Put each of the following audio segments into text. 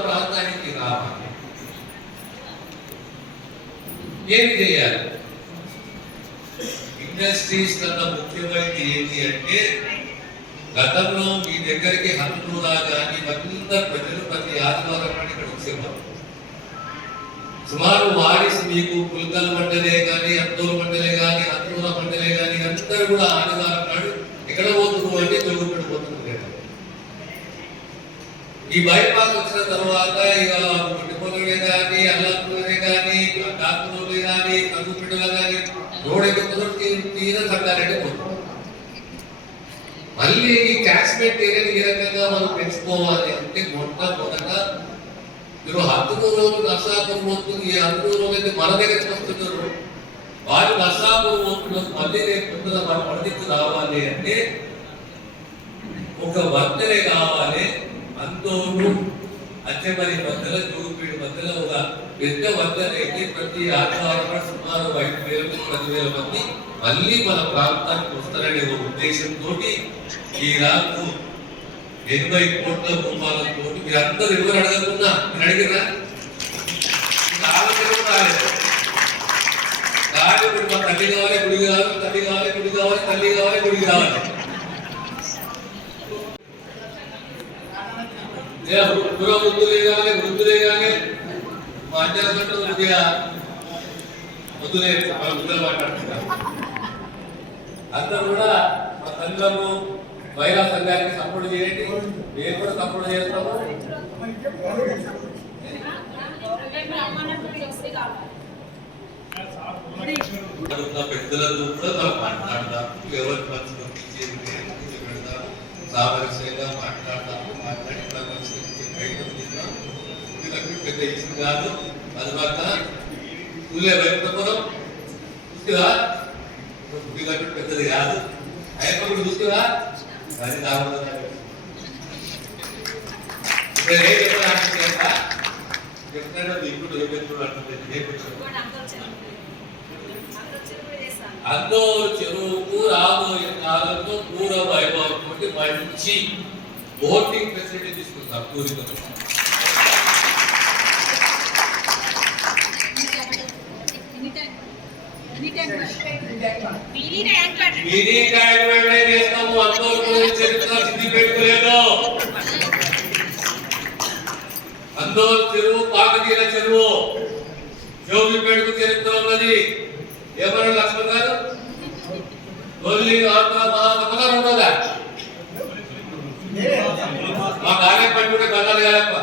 ప్రాంతానికి రావాలి ఏమి చేయాలి ఇండస్ట్రీస్ కన్నా ముఖ్యమైనది ఏంటి అంటే గతంలో మీ దగ్గరికి హనుమూలా కానీ అందరు ప్రజలు ప్రతి ఆదివారం నాడు ఇక్కడ వచ్చేవారు. సుమారు వారిస్ మీకు పుల్కల మండలే కానీ అద్దోల మండలే కానీ అద్దూల మండలే కానీ అందరూ కూడా ఆదివారం నాడు ఎక్కడ పోతున్నారు అంటే తెలుగుపెట్టు పోతున్నారు ఈ బైపాస్ వచ్చిన తర్వాత ఇక పుట్టిపొలే కానీ అల్లంపూలే కానీ కాకులే కానీ కదుపిడలు కానీ రోడ్ ఎక్కుతున్నారు తీర సంగారెడ్డి పోతున్నారు మళ్ళీ ఈ క్యాష్మెంట్ ఏరియాని ఏ రకంగా మనం పెంచుకోవాలి అంటే మొట్ట మొదట మీరు హద్దుకూరు రోజు నర్సాపూర్ పోతుంది ఈ హద్దుకూరు రోజు అయితే మన దగ్గరికి వస్తున్నారు. వారి నర్సాపూర్ పోతున్నారు మళ్ళీ రేపు మన పండితు రావాలి అంటే ఒక వర్తనే కావాలి. అందోడు మరి మధ్యలో జూపిడి మధ్యలో ఒక పెద్ద వంతెన అయితే ప్రతి ఆదివారం సుమారు ఐదు వేల నుంచి పదివేల మంది మళ్ళీ మన ప్రాంతానికి వస్తారనే ఒక ఉద్దేశంతో ఈ రాకు ఎనభై కోట్ల రూపాయలతో మీరు ఎవరు అడగకుండా మీరు అడిగినా ఇంకా రాలేదు కాదు ఇప్పుడు మా తల్లి కావాలి గుడి కావాలి తల్లి కావాలి గుడి కావాలి తల్లి కావాలి గుడి కావాలి. ఏ పుర వృద్ధులే కానీ వృద్ధులే కానీ మా అంజన గంట కొద్దిగా వృద్ధులే మన వృద్ధులు మాట్లాడుతున్నారు అందరూ కూడా మా తల్లిదండ్రులు మహిళా సంఘానికి సపోర్ట్ చేయండి. మేము కూడా సపోర్ట్ చేస్తాము. పెద్దలతో కూడా మనం మాట్లాడదాం ఎవరికి మంచి పంపించేది పెడతాం సామరస్యంగా మాట్లాడదాం పెద్ద ఇచ్చింది కాదు. అది కాక ఊళ్ళో వైపురం చూసుకురా? గుడి కట్టు పెద్దది కాదు. అయ్యప్ప చూసుకురా? అది కాకుండా ఇప్పుడు చెప్తాడు ఇప్పుడు ఏం చెప్తున్నాడు అంటే ఏం అందరూ చెరువుకు రాబోయే కాలంలో పూర్వ వైభవం మంచి బోటింగ్ ఫెసిలిటీ తీసుకుంటాం టూరిజం. మినీ చేస్తాము. అందరూ చరిత్ర అందరూ చెరువు పాకతీర చెరువు. జోగిపేటకు చరిత్ర ఉన్నది. ఏమన్నా లక్ష్మణ్ గారు? తొలి నమ్మకాలు ఉండదా మా కాదప్ప.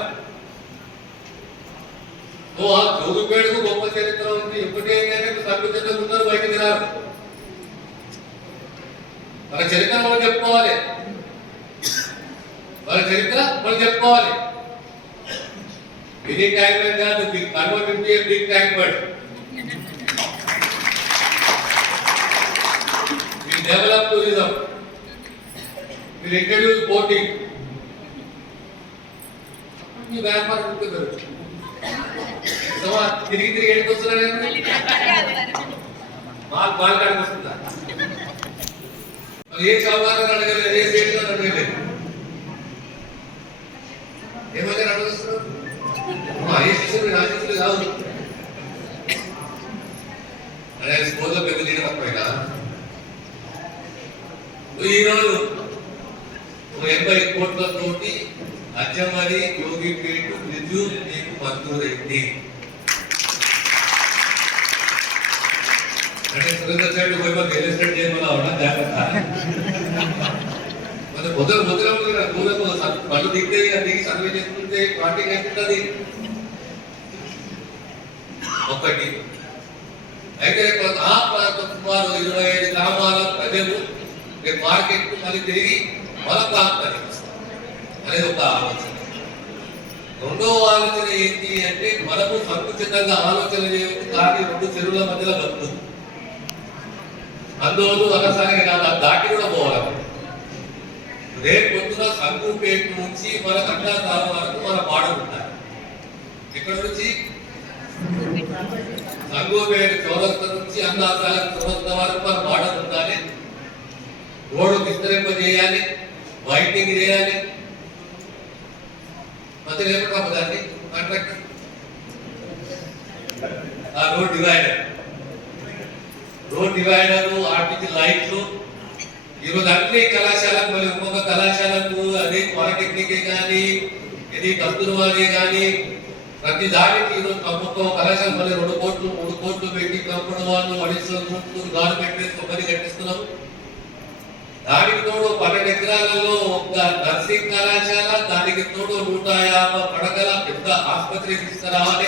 ఆ గొప్ప చరిత్ర ఉంది. ఎప్పటి సభ్యులు ఉన్నారు బయటికి రారు. మన చరిత్ర మనం చెప్పుకోవాలి. మన చరిత్ర మనం చెప్పుకోవాలి. ఇది ట్యాంక్ బండ్ కాదు కన్వర్ట్ ఇంటి big tank bund We develop tourism. We introduce boating. ఈ వ్యాపారం సవా తిరిగి తిరిగి ఎక్కడికి వస్తున్నారు మాకు బాల్ కాడికి వస్తుందా? ఏ చౌకారు అడగలేదు ఏ సేట్ అడగలేదు. ఏమైనా అడుగుతున్నారు మా ఏ శిష్యులు నా శిష్యులు కాదు. అనే స్కూల్లో పెద్ద లీడర్ తప్పైనా ఈరోజు ఒక ఎనభై కోట్లతోటి అచ్చమరి పేరు నిజు నీకు మంజూరైంది అంటే సురేంద్ర సైడ్ పోయి మాకు చేయమని జాగ్రత్త. మన మొదలు మొదలు పళ్ళు దిగితే దిగి సర్వే చేసుకుంటే ఒకటి. అయితే ఆ ప్రాంతం సుమారు ఇరవై ఐదు గ్రామాల ప్రజలు రేపు మార్కెట్ మళ్ళీ తిరిగి మన ప్రాంతానికి అనేది ఒక ఆలోచన. రెండో ఆలోచన ఏంటి అంటే మనము సంకుచితంగా ఆలోచన చేయవచ్చు కానీ రెండు చెరువుల మధ్యలో బతుకుతుంది అందువల్ల ఒకసారి కాదు దాటి కూడా పోవాలి రేపు పొద్దున సంకూపేట నుంచి మన కట్టాల వరకు మన పాడ ఉంటాయి. ఇక్కడ నుంచి? సంగూపేట చౌరస్త నుంచి అందాసాల చౌరస్త వరకు మన పాడ ఉండాలి రోడ్డు విస్తరింప చేయాలి వైటింగ్ చేయాలి. మంత్రి ఏమంటారు దాన్ని కాంట్రాక్ట్ ఆ road divider. Road divider article లైట్లు ఈరోజు అన్ని కళాశాలకు మరి ఒక్కొక్క కళాశాలకు అది పాలిటెక్నిక్ కానీ ఇది కస్తూర్వాది కానీ ప్రతి దానికి ఈరోజు ఒక్కొక్క కళాశాల మళ్ళీ రెండు కోట్లు మూడు కోట్లు పెట్టి కంపెనీ వాళ్ళు అడిషనల్ రూట్లు గాను పెట్టేసి ఒకరి కట్టిస్తున్నాం. దానికి తోడు పన్నెండు ఎకరాలలో ఒక నర్సింగ్ కళాశాల దానికి తోడు నూట యాభై పడకల పెద్ద ఆసుపత్రి తీసుకురావాలి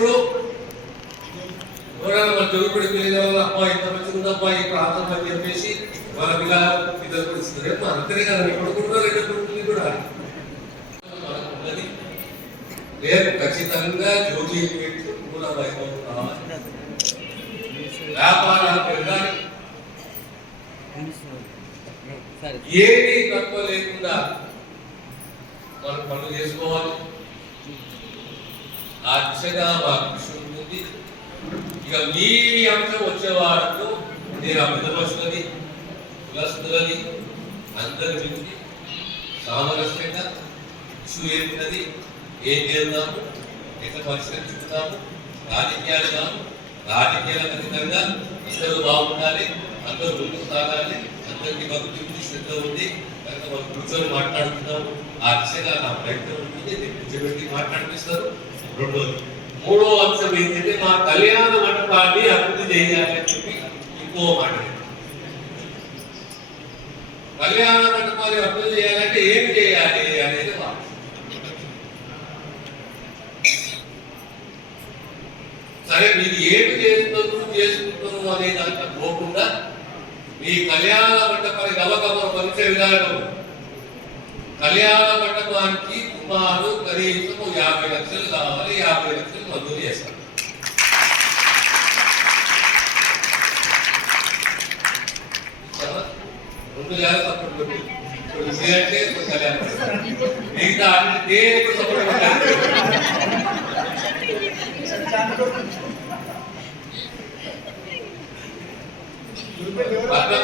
అప్పుడు ఎవరైనా మన చదువుకుడి పిల్లలు అబ్బా ఇంత మంచిగా ఉందబ్బా ఈ ప్రాంతం అని చెప్పేసి మన పిల్లలు ఇద్దరు కూడా ఇస్తారు మన అంతనే కదా ఇప్పుడు కూడా రెండు కొడుకులు కూడా మనకు ఉన్నది రేపు ఖచ్చితంగా జ్యోతి పెట్టు మూల వైభవం కావాలి వ్యాపారాలు పెరగాలి. ఏది తక్కువ లేకుండా మనం పనులు చేసుకోవాలి. ఆ దిశగా మా కృషి ఉంటుంది ఇక మీ అంశం వచ్చే నేను అభిదపరుచున్నది కులస్తులని అందరి నుంచి సామరస్యంగా ఇష్యూ ఏంటినది ఏం చేద్దాము ఎట్లా పరిష్కరించుకుందాము రాజకీయాలు కాదు రాజకీయాల అతీతంగా అందరూ బాగుండాలి అందరూ ముందుకు సాగాలి అందరికీ భక్తి శ్రద్ధ ఉంది కనుక మనం కూర్చొని మాట్లాడుతున్నాము ఆ దిశగా నా ప్రయత్నం ఉంటుంది నేను కూర్చోబెట్టి మాట్లాడిపిస్తారు రెండోది మూడో అంశం ఏంటంటే మా కళ్యాణ మండపాన్ని అభివృద్ధి చేయాలని చెప్పి ఇంకో మాట. కళ్యాణ మండపాన్ని అభివృద్ధి చేయాలంటే ఏం చేయాలి అనేది మా సరే మీరు ఏమి చేస్తున్నారు చేసుకుంటున్నారు అనే దాంట్లో పోకుండా మీ కళ్యాణ మండపాన్ని గమగమ పరిచయ విధానం కళ్యాణ మండపానికి సుమారు కనీసం యాభై లక్షలు కావాలి యాభై లక్షలు మంజూరు చేస్తాం ఇస్తావా? రెండు వేల సపోర్ట్ పెట్టి ఇప్పుడు ఇది అంటే ఇప్పుడు కళ్యాణ మండపం. మిగతా అన్ని దేనికి సపోర్ట్ పెట్టాలి పక్కన